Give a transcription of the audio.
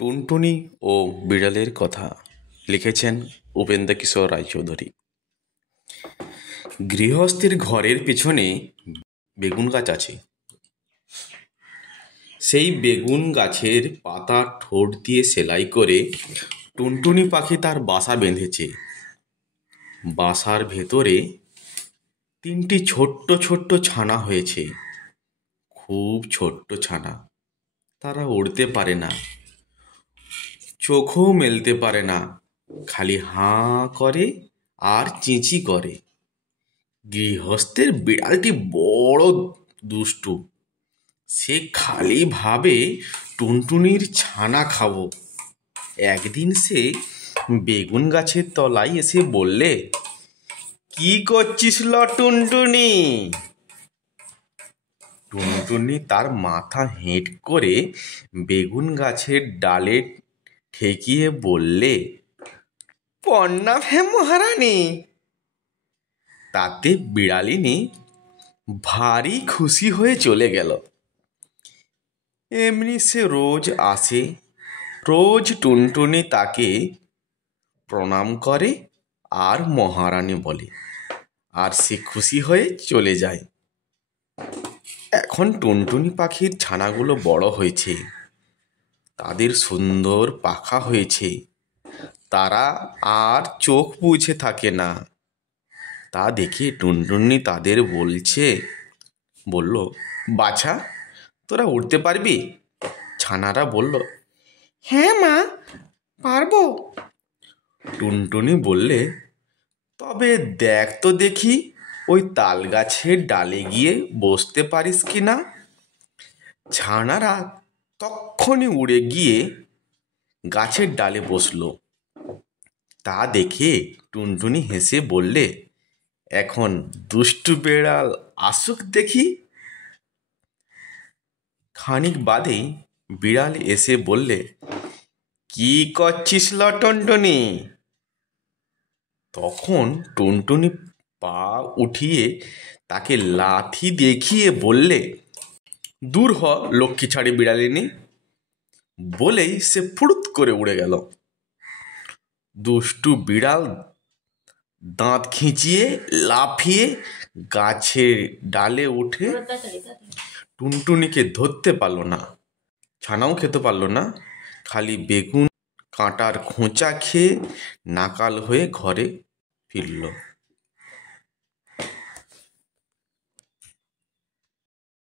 টুনটুনি ও বিড়ালের কথা লিখেছেন উপেন্দ্র কিশোর রায়চৌধুরী। গৃহস্থের ঘরের পেছনে বেগুন গাছ আছে। সেই বেগুন গাছের পাতা ঠোঁট দিয়ে সেলাই করে টুনটুনি পাখি তার বাসা বেঁধেছে। বাসার ভেতরে 3টি ছোট্ট ছোট্ট ছানা হয়েছে, খুব ছোট্ট ছানা। তারা উড়তে পারে না, চোখও মেলতে পারে না, খালি হাঁ করে আর চিঁচি করে। গৃহস্থের বিড়ালটি বড় দুষ্টু। সে খালি ভাবে টুনটুনির ছানা খাবো। একদিন সে বেগুন গাছের তলায় এসে বললে, কি করছিস ল টুনটুনি? টুনটুনি তার মাথা হেঁট করে বেগুন গাছের ডালে ঠেকিয়ে বললে, প্রণাম হে মহারানী। তাতে বিড়ালিনী ভারী খুশি হয়ে চলে গেল। এমনি সে রোজ আসে, রোজ টুনটুনি তাকে প্রণাম করে আর মহারানী বলে, আর সে খুশি হয়ে চলে যায়। এখন টুনটুনি পাখির ছানাগুলো বড় হয়েছে, তাদের সুন্দর পাখা হয়েছে, তারা আর চোখ বুজে থাকে না। তা দেখে টুনটুনি তাদের বলল, বাছা, তোরা উড়তে পারবি? ছানারা বলল, হ্যাঁ মা, পারবো। টুনটুনি বললে, তবে দেখ তো দেখি ওই তাল গাছের ডালে গিয়ে বসতে পারিস কি না। ছানারা তক্ষুনি উড়ে গিয়ে গাছের ডালে বসলো। তা দেখে টুনটুনি হেসে বললে, এখন দুষ্টু বেড়াল আসুক দেখি। খানিক বাদেই বিড়াল এসে বললে, কি করছিস ল টুনটুনি? তখন টুনটুনি পা উঠিয়ে তাকে লাথি দেখিয়ে বললে, দূর হ লক্ষ্মী ছাড়ি বিড়ালিনী। বলেই সে ফুরুত করে উড়ে গেল। দুষ্টু বিড়াল দাঁত খিঁচিয়ে লাফিয়ে গাছের ডালে উঠে টুনটুনিকে ধরতে পারল না, ছানাও খেতে পারল না, খালি বেগুন কাঁটার খোঁচা খেয়ে নাকাল হয়ে ঘরে ফিরল।